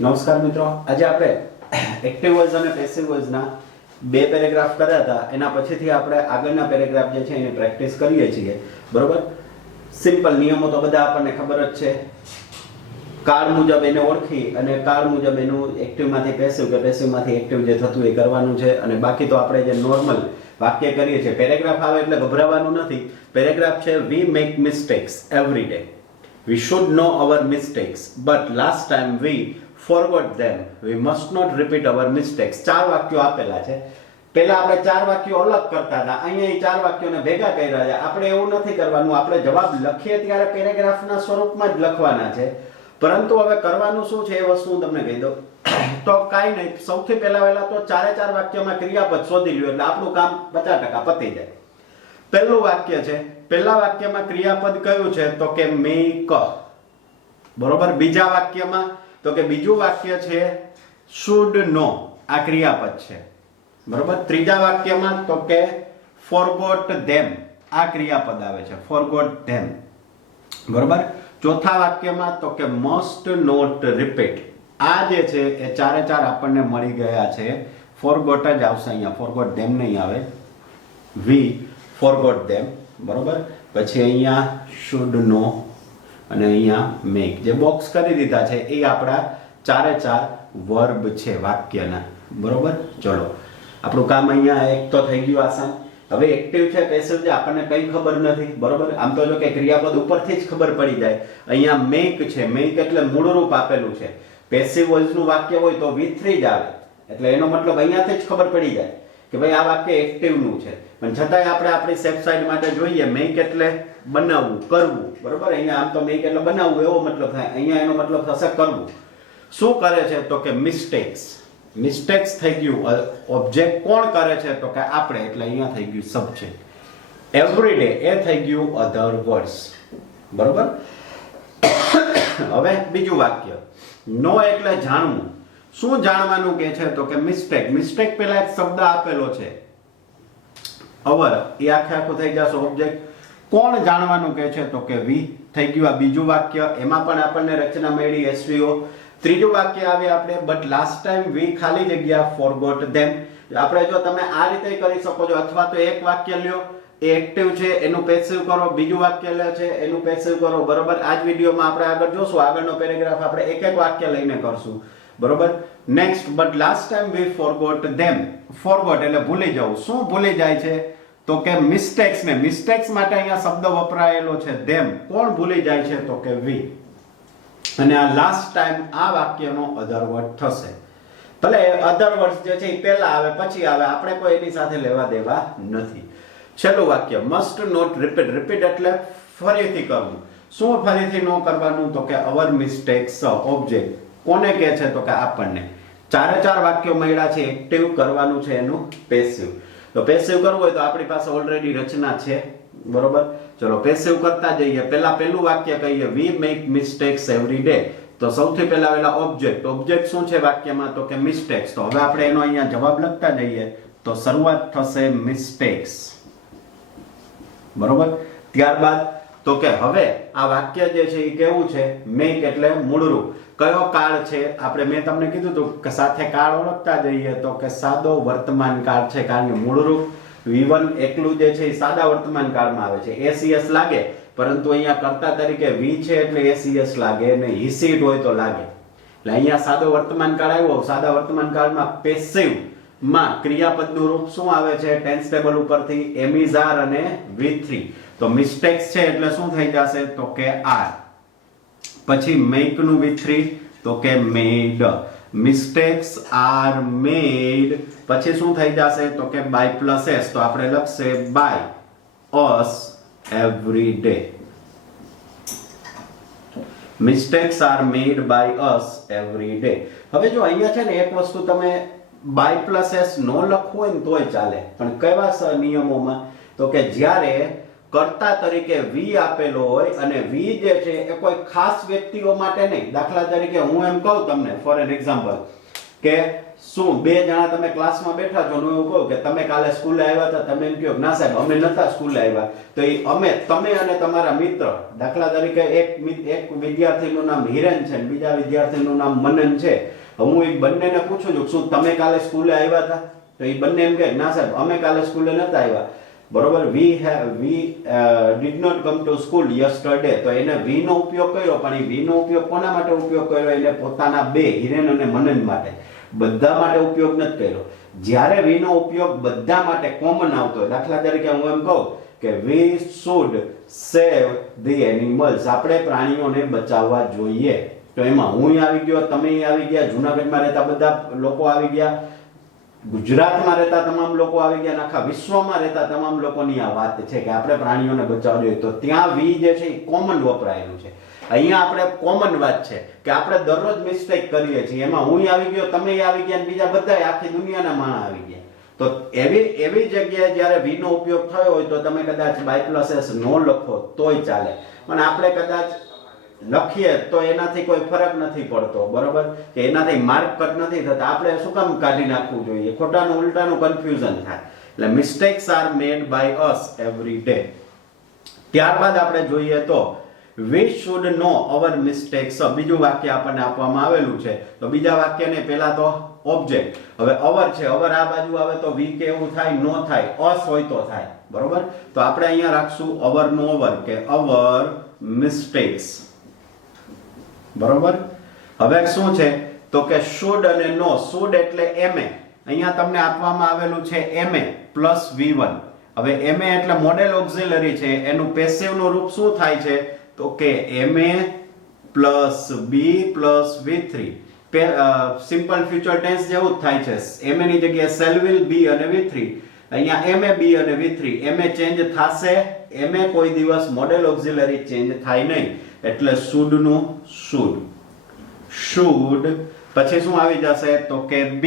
નમસ્કાર મિત્રો, આજે આપણે એક્ટિવ વોઇસ અને પેસિવ વોઇસના બે પેરેગ્રાફ કર્યા હતા. એના પછીથી આપણે આગળના પેરેગ્રાફ જે છે એની પ્રેક્ટિસ કરીએ છીએ. બરોબર, સિમ્પલ નિયમો તો બધા આપણને ખબર જ છે. કાળ મુજબ એને ઓળખી અને કાળ મુજબ એનું એક્ટિવમાંથી પેસિવ કે પેસિવમાંથી એક્ટિવ જે થતું એ કરવાનું છે. અને બાકી તો આપણે જે નોર્મલ વાક્ય કરીએ છીએ, પેરેગ્રાફ આવે એટલે ગભરાવાનું નથી. પેરેગ્રાફ છે, we make mistakes every day. We should know our mistakes, but last time we forgot them. We must not repeat our mistakes. ચાર વાક્યો આપેલા છે. પહેલા આપણે ચાર વાક્યો અલગ કરતા હતા, અહીંયા એ ચાર વાક્યોને ભેગા કર્યા છે. આપણે એવું નથી કરવાનું. આપણે જવાબ લખીએ ત્યારે પેરેગ્રાફના સ્વરૂપમાં જ લખવાના છે. પરંતુ હવે કરવાનું શું છે એ વસ્તુ હું તમને કહી દઉં. તો કાંઈ નહીં, સૌથી પહેલા તો ચારે ચાર વાક્યોમાં ક્રિયાપદ શોધી લ્યો એટલે આપણું કામ 50% પતી જાય. પહેલું વાક્ય છે, પહેલા વાક્યમાં ક્રિયાપદ કયું છે તો કે મેક. બરોબર. બીજા વાક્યમાં તો કે બીજું વાક્ય છે should know, આ ક્રિયાપદ છે. બરોબર. ત્રીજા વાક્યમાં તો કે forgot them, આ ક્રિયાપદ આવે છે, forgot them. બરોબર. ચોથા વાક્યમાં તો કે must not repeat, આ જે છે એ ચારે ચાર આપણને મળી ગયા છે. forgot જ આવશે અહીંયા, forgot them નહીં આવે. we forgot them. બરોબર. પછી અહીંયા should know અને અહીંયા make, જે બોક્સ કરી દીધા છે એ આપણા ચારે ચાર વર્બ છે વાક્યના. બરોબર. ચલો, આપણું કામ અહીંયા એક તો થઈ ગયું આસાન. હવે એક્ટિવ છે પેસિવ છે આપણને કઈ ખબર નથી. બરોબર. આમ તો જો કે ક્રિયાપદ ઉપરથી જ ખબર પડી જાય. અહીંયા make છે, make એટલે મૂળરૂપ આપેલું છે. પેસિવ વોઇસનું વાક્ય હોય તો V3 જ આવે, એટલે એનો મતલબ અહીંયાથી જ ખબર પડી જાય કે ભાઈ આ વાક્ય એક્ટિવનું છે. પણ છતાંય આપણે આપણી સેફ સાઈડ માટે જોઈએ, મેક એટલે બનાવવું, કરવું. બરોબર. અહીંયા આમ તો મેક એટલે બનાવવું એવો મતલબ થાય, અહીંયા એનો મતલબ થશે કરવું. શું કરે છે તો કે મિસ્ટેક્સ. મિસ્ટેક્સ થઈ ગયું ઓબ્જેક્ટ. કોણ કરે છે તો કે આપણે, એટલે અહીંયા થઈ ગયું સબ્જેક્ટ. એવરી ડે એ થઈ ગયું અધર વર્ડ્સ. બરોબર. હવે બીજું વાક્ય, નો એટલે જાણવું. શું જાણવાનું કે છે તો કે મિસ્ટેક. મિસ્ટેક પહેલા એક શબ્દ આપેલો છે અવર, એ આખે આખું થઈ જશે ઓબ્જેક્ટ. કોણ જાણવાનું કે છે તો કે વી થઈ ગયું આ બીજું વાક્ય. એમાં પણ આપણને રચના મળી SVO. ત્રીજું વાક્ય આવે આપણે બટ લાસ્ટ ટાઈમ વી ખાલી જગ્યા ફોરગોટ ધેમ. આપણે જો તમે આ રીતે કરી શકો છો, અથવા તો એક વાક્ય લ્યો, એ એક્ટિવ છે એનું પેસિવ કરો, બીજું વાક્ય લે છે એનું પેસિવ કરો. બરોબર. આ જ વિડીયોમાં આપણે આગળ જોશું, આગળનો પેરેગ્રાફ આપણે એક એક વાક્ય લઈને કરશું. બરોબર. Next, but last time V forgot them. Forgot એટલે ભૂલી જવું. શું ભૂલી જાય છે તો કે મિસ્ટેક્સ ને. મિસ્ટેક્સ માટે અહીંયા શબ્દ વપરાયેલો છે ધેમ. કોણ ભૂલી જાય છે તો કે વી. અને આ લાસ્ટ ટાઈમ આ વાક્યનો અધર વર્ડ થશે. ભલે અધર વર્ડ જે છે એ પહેલા આવે પછી આવે, આપણે કોઈ એની સાથે લેવા દેવા નથી. છેલ્લું વાક્ય, મસ્ટ નોટ રિપીટ. રિપીટ એટલે ફરીથી કરવું. શું ફરીથી ન કરવાનું તો કે અવર મિસ્ટેક્સ ઓબ્જેક્ટ. કોને કહે છે તો કે આપણને. ચારે ચાર વાક્યો મળ્યા છે, એક્ટિવ કરવાનું છે એનું પેસિવ. તો પેસિવ કરવું હોય તો આપણી પાસે ઓલરેડી રચના છે. બરોબર. ચલો પેસિવ કરતા જઈએ. પહેલું વાક્ય કહીએ, we make mistakes every day. તો સૌથી પહેલા ઓબ્જેક્ટ. ઓબ્જેક્ટ શું છે વાક્યમાં તો કે મિસ્ટેક્સ. તો હવે આપણે એનો અહીંયા જવાબ લખતા જઈએ તો શરૂઆત થશે મિસ્ટેક્સ. બરોબર. ત્યારબાદ તો કે હવે આ વાક્ય જે છે એ કેવું છે, મેક એટલે મૂળરૂપ. કયો કાળ છે આપણે, મેં તમને કીધું હતું કે સાથે કાળ ઓળખતા જઈએ તો કે સાદો વર્તમાન કાળ છે. કારણ કે મૂળરૂપ V1 એકલું જે છે એ સાદા વર્તમાન કાળમાં આવે છે. ACS લાગે, પરંતુ અહીંયા કર્તા તરીકે V છે એટલે ACS લાગે નહીં. હિસીટ હોય તો લાગે. એટલે અહીંયા સાદો વર્તમાન કાળ આવ્યો. સાદા વર્તમાન કાળમાં પેસિવ માં ક્રિયાપદનું રૂપ શું આવે છે ટેન્સ ટેબલ ઉપરથી, એમિઝાર અને V3. તો મિસ્ટેક્સ છે એટલે શું થઈ જશે તો કે આર. પછી મેક નું V3 તો કે મેડ. મિસ્ટેક્સ આર મેડ. પછી શું થઈ જશે તો કે બાય પ્લસ s. તો આપણે લખશે by us every day. Mistakes are made by us every day. હવે જો અહીંયા છે ને એક વસ્તુ તમે બાય પ્લસ s નો લખવું હોય ને તોય ચાલે, પણ કેવા નિયમોમાં તો કે જ્યારે કર્તા તરીકે વી આપેલો હોય અને વી જે છે એ કોઈ ખાસ વ્યક્તિઓ માટે નહીં. દાખલા તરીકે હું એમ કહું તમને ફોર એન એક્ઝામ્પલ કે શું બે જણા તમે ક્લાસમાં બેઠા છો ને એવું કહો કે તમે કાલે સ્કૂલે આવ્યા હતા, તમે એમ કહો ના સાહેબ અમે નતા સ્કૂલે આવ્યા, તો એ અમે તમે અને તમારા મિત્ર, દાખલા તરીકે એક વિદ્યાર્થીનું નામ હિરેન છે ને બીજા વિદ્યાર્થીનું નામ મનન છે, હું એ બંનેને પૂછું છું શું તમે કાલે સ્કૂલે આવ્યા હતા, તો એ બંને એમ કહે ના સાહેબ અમે કાલે સ્કૂલે નતા આવ્યા, બરોબર. We did not come to school yesterday, તો એને વી નો ઉપયોગ કર્યો, પણ એ વી નો ઉપયોગ કોના માટે ઉપયોગ કર્યો, એને પોતાના બે હિરેન અને મનન માટે, બધા માટે ઉપયોગ નથી કર્યો. જ્યારે વી નો ઉપયોગ બધા માટે કોમન આવતો હોય, દાખલા તરીકે હું એમ કહું કે we should save the animals, આપણે પ્રાણીઓને બચાવવા જોઈએ, તો એમાં હું આવી ગયો, તમે આવી ગયા, જૂનાગઢમાં રહેતા બધા લોકો આવી ગયા, ગુજરાતમાં રહેતા તમામ લોકો આવી ગયા, આખા વિશ્વમાં રહેતા તમામ લોકોની આ વાત છે કે આપણે પ્રાણીઓને બચાવવા જોઈએ, તો ત્યાં વી જે છે એ કોમન વપરાયેલું છે. અહીંયા આપણે કોમન વાત છે કે આપણે દરરોજ મિસ્ટેક કરીએ છીએ, એમાં હું આવી ગયો, તમે આવી ગયા, બીજા બધા આખી દુનિયાના માણસ આવી ગયા, તો એવી જગ્યાએ જ્યારે વી નો ઉપયોગ થયો હોય તો તમે કદાચ બાય પ્લસ એસ નો લખો તોય ચાલે, પણ આપણે કદાચ લખીએ તો એનાથી કોઈ ફરક નથી પડતો, બરોબર, કે એનાથી માર્ક કટ નથી થતા, આપણે શું કામ કાઢી નાખવું જોઈએ, ખોટાનું ઉલટાનું કન્ફ્યુઝન થાય. એટલે mistakes are made by us every day. ત્યારબાદ આપણે જોઈએ તો we should know our mistakes. બીજું વાક્ય આપણને આપવામાં આવેલું છે, તો બીજા વાક્યને પહેલા તો ઓબ્જેક્ટ, હવે અવર છે, અવર આ બાજુ આવે તો વી કે એવું થાય, નો થાય, અસ હોય તો થાય, બરોબર. તો આપણે અહીંયા રાખશું અવર નો અવર, કે અવર મિસ્ટેક્સ, બરોબર. હવે શું છે તો કે should અને no. should એટલે ma, અહીંયા તમને આપવામાં આવેલું છે ma પ્લસ v1. હવે ma એટલે મોડેલ ઓક્ઝિલરી છે, એનું પેસિવ નું રૂપ શું થાય છે તો કે ma plus b plus v3, simple future tense જેવું જ થાય છે, ma ની જગ્યાએ shall will be અને v3, અહીંયા ma b અને v3, ma ચેન્જ થશે, ma કોઈ દિવસ મોડેલ ઓક્ઝિલરી ચેન્જ થાય નહીં, એટલે should નું should, પછી શું આવી જશે તો કે b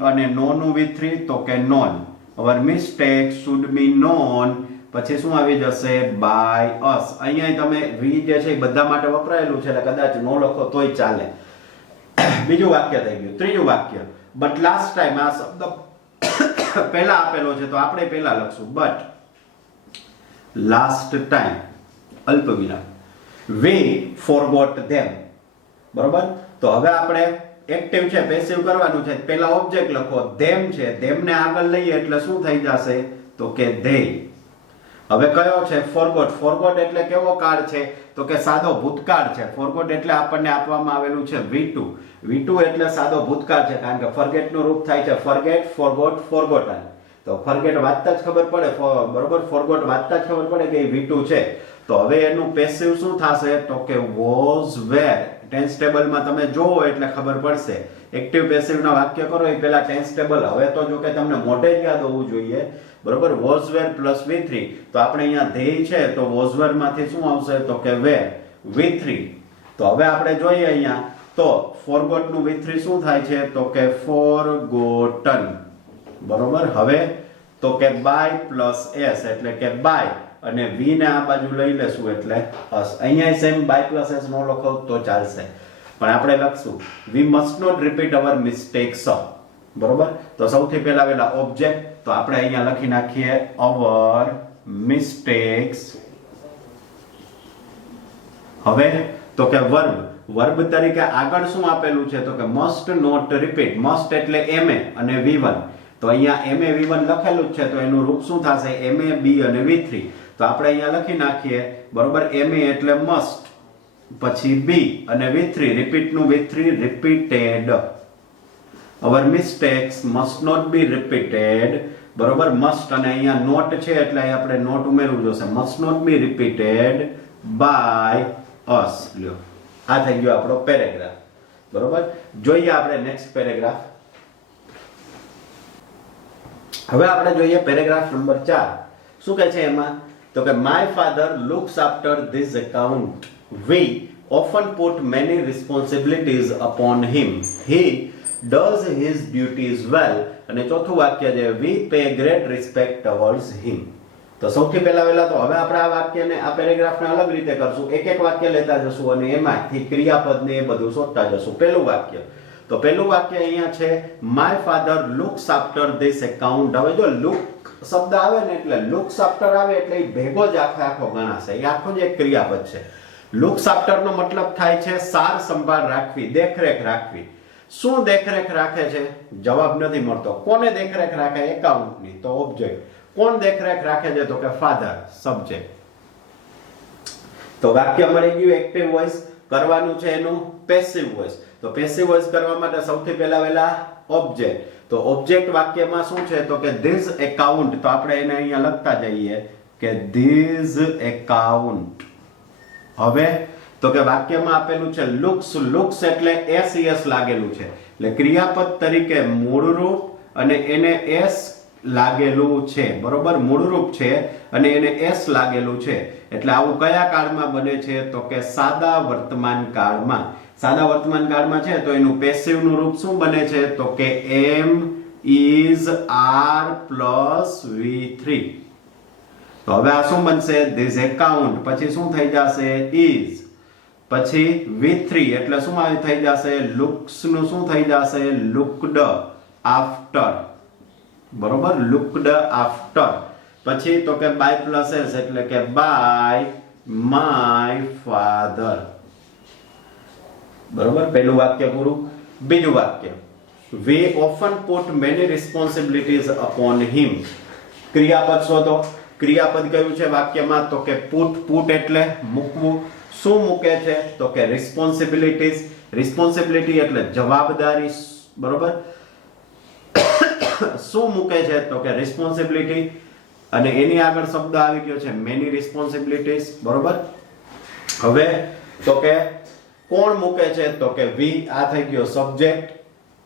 અને no નું v3 તો કે known, our mistake should be known, પછી શું આવી જશે by us. અહીંયા તમે v જે છે એ બધા માટે વપરાયેલું છે એટલે કદાચ નો લખો તોય ચાલે. બીજું વાક્ય થઈ ગયું. ત્રીજું વાક્ય, but last time, આ શબ્દ પહેલા આપેલો છે તો આપણે પહેલા લખશું but last time અલ્પ વિરામ we forgot them, બરોબર. તો હવે આપણે એક્ટિવ છે, પેસિવ કરવાનું છે, પહેલા ઓબ્જેક્ટ લખો, them છે, them ને આગળ લઈએ એટલે શું થઈ જશે તો કે they. હવે કયો છે forgot. forgot એટલે કેવો કાળ છે તો કે સાદો ભૂતકાળ છે. forgot એટલે આપણને આપવામાં આવેલું છે v2. v2 એટલે સાદો ભૂતકાળ છે, કારણ કે forget નું રૂપ થાય છે forget, forgot, forgotten. તો forget વાંચતા જ ખબર પડે, બરોબર, forgot વાંચતા જ ખબર પડે કે v2 છે. તો હવે એનું પેસિવ શું થશે તો કે was, were. ટેન્સ ટેબલમાં તમે જોવો એટલે ખબર પડશે. એક્ટિવ પેસિવ ના વાક્ય કરો એ પહેલા ટેન્સ ટેબલ, હવે તો જો કે તમને મોઢે જ યાદ હોવું જોઈએ, બરોબર. was, were પ્લસ v3, તો આપણે અહીંયા ધ્યેય છે તો was, were માંથી શું આવશે તો કે were, v3. તો હવે આપણે જોઈએ અહીંયા તો forgot નું v3 શું થાય છે તો કે forgotten, બરોબર. હવે તો કે by પ્લસ s એટલે કે by, અને v ને આ બાજુ લઈ લેશું એટલે us. અહીંયા સેમ by પ્લસ s નો લખો તો ચાલશે, પણ આપણે લખશું we must not repeat our mistakes, બરોબર. તો સૌથી પહેલા વેલા ઓબ્જેક્ટ, તો આપણે અહીંયા લખી નાખીએ our mistakes. હવે તો કે વર્બ તરીકે આગળ શું આપેલું છે તો કે must not repeat. must એટલે ma અને v1, તો અહીંયા ma v1 લખેલું જ છે, તો એનું રૂપ શું થશે ma b અને v3. તો આપણે અહીંયા લખી નાખીએ, બરોબર. ma એટલે must, પછી b અને v3, repeat નું v3 repeated. our mistakes must not be repeated, બરોબર. must અને અહીંયા not છે એટલે આપણે not ઉમેરવું જોશે, must not be repeated by us. લ્યો, આ થઈ ગયો આપણો પેરેગ્રાફ, બરોબર. જોઈએ આપણે નેક્સ્ટ પેરેગ્રાફ. હવે આપણે જોઈએ પેરેગ્રાફ નંબર 4. શું કહે છે એમાં તો કે my father looks after this account. We often put many responsibilities upon him. He does his duties well. અને ચોથું વાક્ય છે we pay great respect towards him. તો સૌથી પહેલા તો હવે આપણે આ વાક્યને, આ પેરેગ્રાફને અલગ રીતે કરશું, એક એક વાક્ય લેતા જશું અને એમાંથી ક્રિયાપદ ને એ બધું શોધતા જશું. પહેલું વાક્ય તો પહેલું વાક્ય અહીંયા છે my father looks after this account. હવે જો લુક શબ્દ આવે ને એટલે લુક્સ આફ્ટર આવે એટલે એ ભેગો જ આખો ગણાશે. એ આખો જ એક ક્રિયાપદ છે. લુક્સ આફ્ટર નો મતલબ થાય છે સાર સંભાળ રાખવી, દેખરેખ રાખવી. શું દેખરેખ રાખે છે? જવાબ નથી મળતો. કોને દેખરેખ રાખે? એકાઉન્ટની. તો ઓબ્જેક્ટ. કોણ દેખરેખ રાખે છે? તો કે ફાધર, સબ્જેક્ટ. તો વાક્ય મળી ગયું એક્ટિવ વોઇસ. કરવાનું છે એનું પેસિવ વોઇસ. તો પેસિવ વોઇસ કરવા માટે સૌથી પહેલા ઓબ્જેક્ટ. તો ઓબ્જેક્ટ વાક્યમાં શું છે? તો કે ધીસ એકાઉન્ટ. તો આપણે એને અહીંયા લખતા જઈએ કે ધીસ એકાઉન્ટ. હવે તો કે વાક્યમાં આપેલું છે લુક્સ. લુક્સ એટલે એસ લાગેલું છે. એટલે ક્રિયાપદ તરીકે મૂળરૂપ અને એને એસ લાગેલું છે. બરોબર, મૂળરૂપ છે અને એને એસ લાગેલું છે. એટલે આવું કયા કાળમાં બને છે? તો કે સાદા વર્તમાન કાળમાં. સાદા વર્તમાન કાળમાં છે તો એનું પેસિવ નું રૂપ શું બને છે? તો કે એમ ઇઝ આર પ્લસ V3. તો હવે આ શું બનશે? This account. પછી શું થઈ જશે? ઇઝ. પછી V3 એટલે શું આવી થઈ જશે? લુક્સ નું શું થઈ જશે? લુક્ડ આફ્ટર. બરોબર, લુક્ડ આફ્ટર. પછી તો કે બાય પ્લસ એસ એટલે કે બાય માય ફાધર. બરોબર, પહેલું વાક્ય પૂરું. બીજું વાક્ય we often put many responsibilities upon him. ક્રિયાપદ શોધો. ક્રિયાપદ કયું છે વાક્યમાં? તો કે પુટ એટલે મૂકવું. શું મૂકે છે? તો કે રિસ્પોન્સિબિલિટીઝ. રિસ્પોન્સિબિલિટી એટલે જવાબદારી. બરોબર, શું મૂકે છે? તો કે રિસ્પોન્સિબિલિટી અને એની આગળ શબ્દ આવી ગયો છે મેની રિસ્પોન્સિબિલિટીઝ. બરોબર, હવે તો કે કોણ મૂકે છે? તો કે વી. આ થઈ ગયો સબ્જેક્ટ.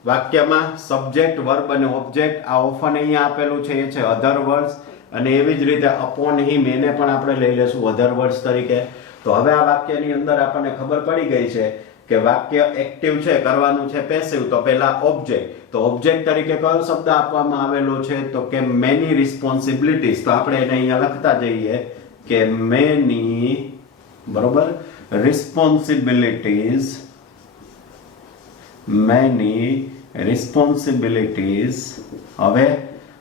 વાક્યમાં સબ્જેક્ટ, વર્બ અને ઓબ્જેક્ટ. આ ઓફન અહીંયા આપેલું છે એ છે અધર વર્ડ્સ અને એવી જ રીતે અપોન હિમ એને પણ આપણે લઈ લેશું અધર વર્ડ્સ તરીકે. તો હવે આ વાક્યની અંદર આપણને ખબર પડી ગઈ છે કે વાક્ય એક્ટિવ છે, કરવાનું છે પેસિવ. તો પહેલા ઓબ્જેક્ટ. તો ઓબ્જેક્ટ તરીકે કયો શબ્દ આપવામાં આવેલો છે? તો કે મેની રિસ્પોન્સિબિલિટીઝ. તો આપણે એને અહીંયા લખતા જઈએ કે મેની, બરોબર, રિસ્પોન્સિબિલિટીઝ. Many responsibilities. હવે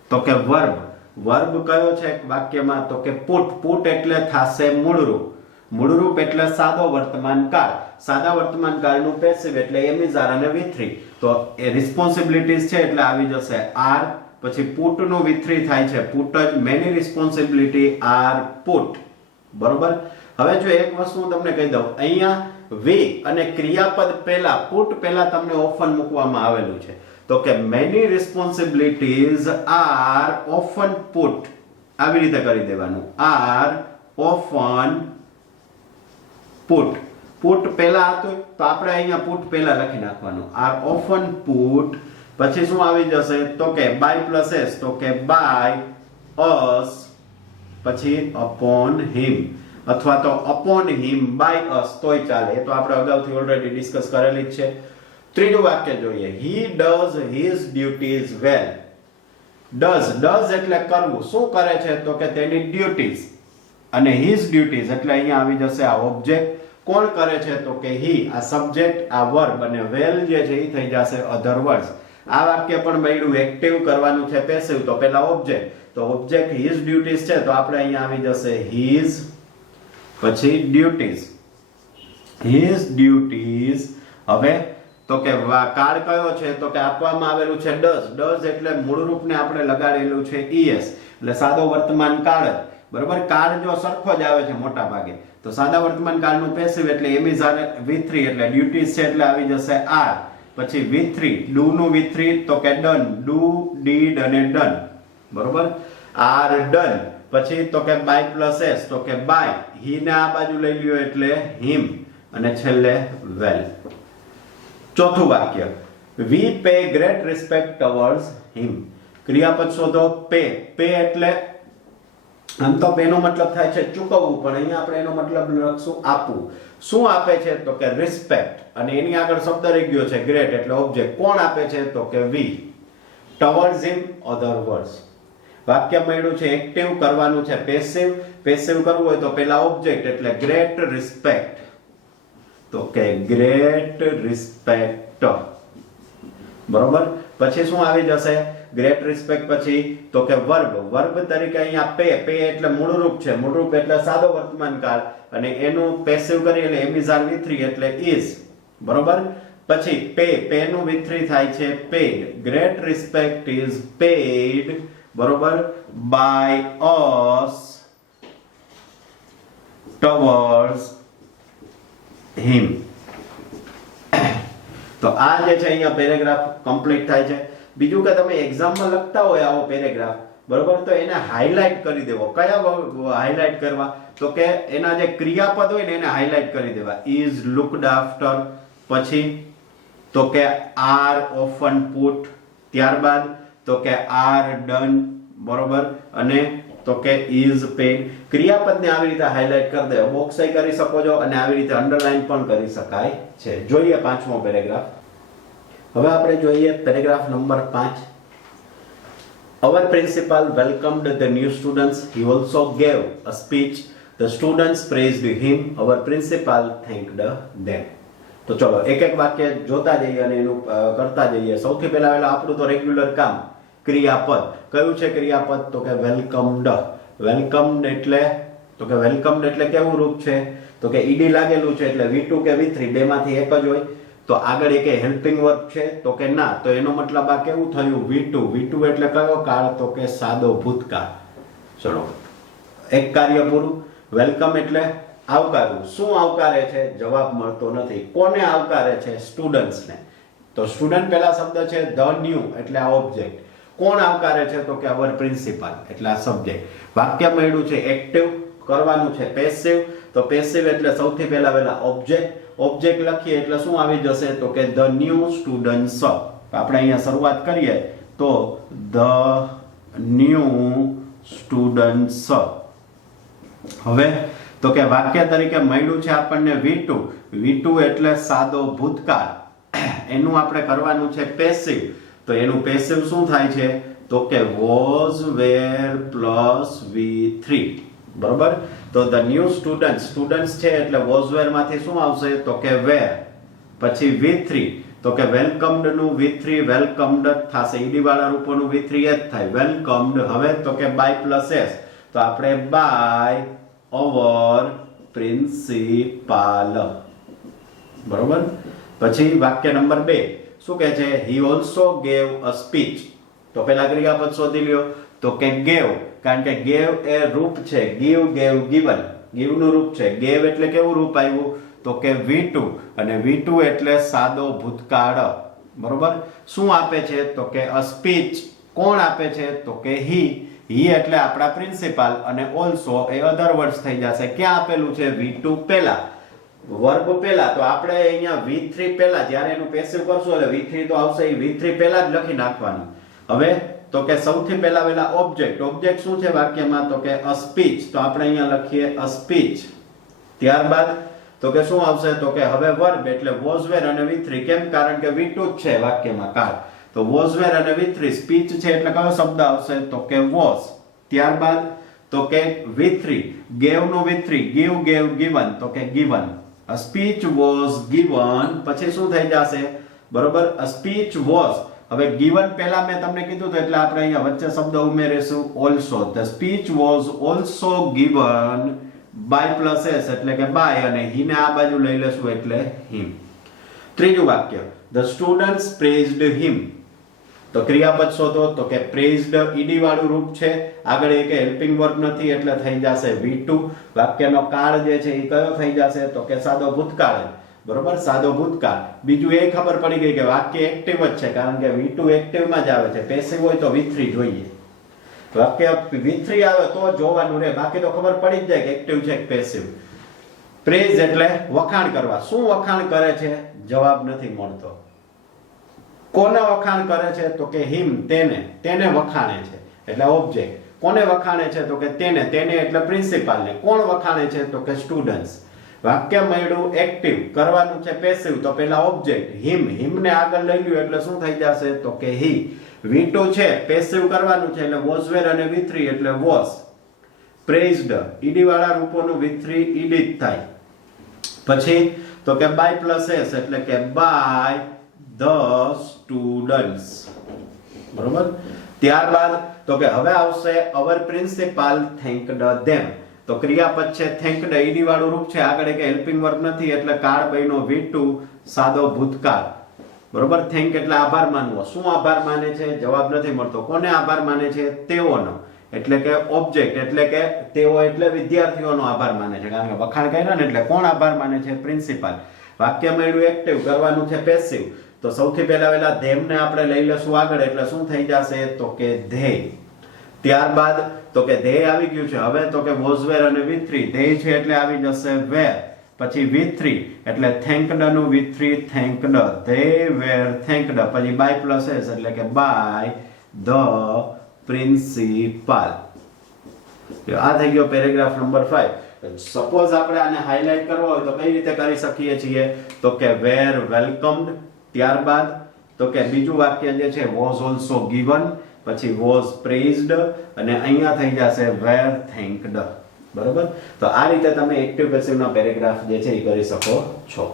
તો કે વર્બ. વર્બ કયો છે વાક્યમાં? તો કે પુટ. પુટ એટલે થાશે મૂળરૂપ. મૂળરૂપ એટલે સાદો વર્તમાન કાળ. સાદા વર્તમાન કાળનું પેસિવ એટલે એમ ઇઝ આર અને V3. તો એ રિસ્પોન્સિબિલિટીઝ છે એટલે આવી જશે આર. પછી પુટ નું V3 થાય છે પુટ જ. Many responsibility are put. બરોબર, હવે જો એક વસ્તુ હું તમને કહી દઉં. અહીંયા વી અને ક્રિયાપદ પહેલા, પુટ પહેલા તમને ઓફન મૂકવામાં આવેલું છે. તો કે many responsibilities are often put. આવી રીતે કરી દેવાનું. R often put. પુટ પહેલા હતું તો આપણે અહીંયા પુટ પહેલા લખી નાખવાનું. Are often put. પછી શું આવી જશે? તો કે બાય પ્લસ એસ. તો કે બાય અસ. પછી અપોન હિમ અથવા તો અપોન હિમ બાય અસ તોય ચાલે. એ તો આપણે અગાઉથી ઓલરેડી ડિસ્કસ કરેલી જ છે. ત્રીજું વાક્ય જોઈએ. he does his duties well. does એટલે કરવું. શું કરે છે? તો કે તેની ડ્યુટીઝ. અને his duties એટલે અહીંયા આવી જશે આ ઓબ્જેક્ટ. કોણ કરે છે? તો કે he. આ સબ્જેક્ટ, આ વર્બ અને well જે છે એ થઈ જશે અધર વર્ડ્સ. આ વાક્ય પણ મળ્યું એક્ટિવ, કરવાનું છે પેસિવ. તો પહેલા ઓબ્જેક્ટ. તો ઓબ્જેક્ટ his duties છે તો આપણે અહીંયા આવી જશે his. પછી duties. his duties. હવે તો કે કાળ કયો છે? તો કે આપવામાં આવેલું છે does એટલે મૂળરૂપને આપણે લગાડેલું છે es એટલે સાદો વર્તમાન કાળ. બરોબર, કાળ જો સરખો જ આવે છે મોટા ભાગે. તો સાદા વર્તમાન કાળનું પેસિવ એટલે એમ ઇઝ આર V3 એટલે ડ્યુટીઝ છે એટલે આવી જશે આર. પછી V3 ડુ નું V3 તો કે ડન. ડુ, ડીડ અને ડન. બરોબર, આર ડન. પછી તો કે બાય પ્લસ એસ. તો કે બાય. હી ને આ બાજુ લઈ લ્યો એટલે હિમ અને છેલ્લે વેલ. ચોથું વાક્ય we pay great respect towards him. ક્રિયાપદ શોધો. પે. પે એટલે આમ તો પેનો મતલબ થાય છે ચૂકવવું, પણ અહીંયા આપણે એનો મતલબ લખશું આપવું. શું આપે છે? તો કે રિસ્પેક્ટ. અને એની આગળ શબ્દ રહી ગયો છે ગ્રેટ એટલે ઓબ્જેક્ટ. કોણ આપે છે? તો કે we. towards him other words. વાક્ય મળ્યું છે એક્ટિવ, કરવાનું છે પેસિવ. પેસિવ કરવું હોય તો પહેલા ઓબ્જેક્ટ એટલે ગ્રેટ રિસ્પેક્ટ. તો કે ગ્રેટ રિસ્પેક્ટ. બરોબર. પછી શું આવી જશે ગ્રેટ રિસ્પેક્ટ પછી તો કે વર્બ તરીકે અહીંયા પે એટલે મૂળરૂપ છે, મૂળરૂપ એટલે સાદો વર્તમાન કાળ અને એનું પેસિવ કરી એટલે એમ ઇઝ આર V3 એટલે is. બરોબર. પછી પે નું V3 થાય છે paid. Great respect is paid બરોબર by us towards him. તો આ જે છે અહીંયા પેરેગ્રાફ કમ્પ્લીટ થાય છે. બીજું કે તમે એક્ઝામમાં લખતા હોય આવો પેરેગ્રાફ બરોબર તો એને હાઇલાઇટ કરી દેવો. કયા હાઇલાઇટ કરવા તો કે એના જે ક્રિયાપદ હોય ને એને હાઇલાઇટ કરી દેવા. is looked after, પછી તો કે are often put, ત્યારબાદ તો કે are done બરોબર અને તો કે is paid. ક્રિયાપદને આવી રીતે હાઇલાઇટ કરી દે, બોક્સઈ કરી શકો છો અને આવી રીતે અંડરલાઈન પણ કરી શકાય છે. જોઈએ પાંચમો પેરેગ્રાફ. હવે આપણે જોઈએ paragraph number 5. Our principal welcomed the new students. He also gave a speech. The students praised him. Our principal thanked them. તો ચલો એક એક વાક્ય જોતા જઈએ અને એનું કરતા જઈએ. સૌથી પહેલા આપણું તો રેગ્યુલર કામ ક્રિયાપદ. કયું છે ક્રિયાપદ તો કે વેલકમ્ડ. વેલકમ્ડ એટલે તો કે વેલકમ્ડ એટલે કેવું રૂપ છે તો કે ઈડી લાગેલું છે એટલે V2 કે V3 બેમાંથી એક જ હોય. તો આગળ એક હેલ્પિંગ વર્બ છે તો કે ના, તો એનો મતલબ આ કેવું થયું V2 એટલે કયો કાળ તો કે સાદો ભૂતકાળ. ચલો એક કાર્ય પૂરું. વેલકમ એટલે આવકારવું. શું આવકારે છે જવાબ મળતો નથી. કોને આવકારે છે સ્ટુડન્ટ્સને. તો સ્ટુડન્ટ પહેલા શબ્દ છે ધ ન્યુ એટલે આ ઓબ્જેક્ટ. કોણ આવકારે છે તો કે અવર પ્રિન્સિપાલ એટલે આ સબ્જેક્ટ. વાક્ય મળ્યું છે એક્ટિવ, કરવાનું છે પેસિવ. તો પેસિવ એટલે સૌથી પહેલા ઓબ્જેક્ટ. ઓબ્જેક્ટ લખીએ એટલે શું આવી જશે તો કે ધ ન્યુ સ્ટુડન્ટ્સ. આપણે અહીંયા શરૂઆત કરીએ તો ધ ન્યુ સ્ટુડન્ટ્સ. હવે તો કે વાક્ય તરીકે મળ્યું છે આપણને V2 એટલે સાદો ભૂતકાળ. એનું આપણે કરવાનું છે પેસિવ. તો એનું પેસિવ શું થાય છે તો કે was were plus V3 બરોબર. તો ધ ન્યુ સ્ટુડન્ટ્સ છે એટલે was were માંથી શું આવશે તો કે were. પછી V3 તો કે વેલકમ્ડ નું V3 વેલકમ્ડ થશે. ઈડી વાળા રૂપોનું V3 એ જ થાય વેલકમ્ડ. હવે તો કે બાય પ્લસ s તો આપણે બાય અવર પ્રિન્સિપાલ બરોબર. પછી વાક્ય નંબર 2 શું કહે છે he also gave a speech. તો પહેલા ક્રિયાપદ શોધી લ્યો તો કે gave, કારણ કે gave એ રૂપ છે. give gave given, give નું રૂપ છે. gave એટલે કેવું રૂપ આવ્યું તો કે V2 અને V2 એટલે સાદો ભૂતકાળ બરોબર. શું આપે છે તો કે a speech. કોણ આપે છે તો કે he એટલે આપણા પ્રિન્સિપાલ અને also એ અધર વર્ડ્સ થઈ જશે. ક્યાં આપેલું છે V2 પહેલા, વર્બ પહેલા. તો આપણે અહીંયા V3 પહેલા જ્યારે એનું પેસિવ કરશું એટલે V3 તો આવશે. એ V3 પહેલા જ લખી નાખવાનું. હવે તો કે સૌથી પહેલા ઓબ્જેક્ટ. ઓબ્જેક્ટ શું છે વાક્યમાં તો કે અ સ્પીચ. તો આપણે અહીંયા લખીએ અ સ્પીચ. ત્યારબાદ તો કે શું આવશે તો કે હવે વર્બ એટલે was were અને V3. કેમ કારણ કે V2 જ છે વાક્યમાં કાળ. તો was were અને V3. સ્પીચ છે એટલે કયો શબ્દ આવશે તો કે was. ત્યારબાદ તો કે V3 gave નું V3 give gave given તો કે given. A speech was given. પછી શું થઈ જશે બરોબર a speech was. હવે given પહેલા મેં તમને કીધું તો એટલે આપણે અહીંયા વચ્ચે શબ્દ ઉમેરીશું also. The speech was also given by plus s એટલે કે by અને he ને આ બાજુ લઈ લેશું એટલે him. ત્રીજું વાક્ય the students praised him. તો ક્રિયાપદ શોધો તો કે praised ઈડી વાળું રૂપ છે. આગળ એક હેલ્પિંગ વર્બ નથી એટલે થઈ જશે V2. વાક્યનો કાળ જે છે એ કયો થઈ જશે તો કે સાદો ભૂતકાળ બરોબર. સાદો ભૂતકાળ. બીજું એ ખબર પડી ગઈ કે વાક્ય એક્ટિવ જ છે કારણ કે V2 એક્ટિવ માં જ આવે છે. પેસિવ હોય તો V3 જોઈએ. વાક્ય V3 આવે તો જોવાનું રહે, બાકી તો ખબર પડી જ જાય કે એક્ટિવ છે કે પેસિવ. પ્રેઝ એટલે વખાણ કરવા. શું વખાણ કરે છે જવાબ નથી મળતો. કોને વખાણ કરે છે તો કે હિમ તેને વખાણે છે એટલે ઓબ્જેક્ટ. કોને વખાણે છે તો કે તેને એટલે પ્રિન્સિપાલને. કોણ વખાણે છે તો કે સ્ટુડન્ટ્સ. વાક્ય મળ્યું એક્ટિવ, કરવાનું છે પેસિવ. તો પહેલા ઓબ્જેક્ટ હિમને આગળ લઈ લ્યો એટલે શું થઈ જશે તો કે હી. V2 છે પેસિવ કરવાનું છે એટલે was were અને V3 એટલે was. praised ઈડી વાળા રૂપોનું V3 ઈડી જ થાય. પછી તો કે by plus s એટલે કે by ધ સ્ટુડન્ટ્સ. બરોબર. ત્યારબાદ તો કે હવે આવશે અવર પ્રિન્સિપાલ થેન્કડ ધેમ. તો ક્રિયાપદ છે થેન્કડ, ઈડી વાળું રૂપ છે, આગળ એક હેલ્પિંગ વર્બ નથી એટલે કાળ બન્યો V2 સાદો ભૂતકાળ. બરોબર. થેન્ક એટલે આભાર માનવો. શું આભાર માને છે? જવાબ નથી મળતો. કોને આભાર માને છે? તેઓનો, એટલે કે ઓબ્જેક્ટ, એટલે કે તેઓ એટલે વિદ્યાર્થીઓનો આભાર માને છે, કારણ કે વખાણ કર્યા ને એટલે કોણ આભાર માને છે? પ્રિન્સિપાલ. વાક્ય મળ્યું એક્ટિવ, કરવાનું છે પેસિવ. તો સૌથી પહેલા ધેમ ને આપણે લઈ લેશું આગળ, એટલે શું થઈ જશે? તો કે ધેય. ત્યારબાદ તો કે ધેય આવી ગયું છે. હવે તો કે વોઝ વેર અને V3. ધેય છે એટલે આવી જશે વેર, પછી V3 એટલે થેન્કડ નું V3 thanked, they were thanked, પછી by પ્લસ s એટલે કે by the principal. આ થઈ ગયો પેરેગ્રાફ નંબર 5. સપોઝ આપણે આને હાઇલાઇટ કરવો હોય તો કઈ રીતે કરી શકીએ છીએ? તો કે were welcomed. ત્યારબાદ તો કે બીજું વાક્ય જે છે was also given, પછી was praised અને અહીંયા થઈ જશે were thanked. બરોબર. તો આ રીતે તમે એક્ટિવ પેસિવ ના પેરેગ્રાફ જે છે એ કરી શકો છો.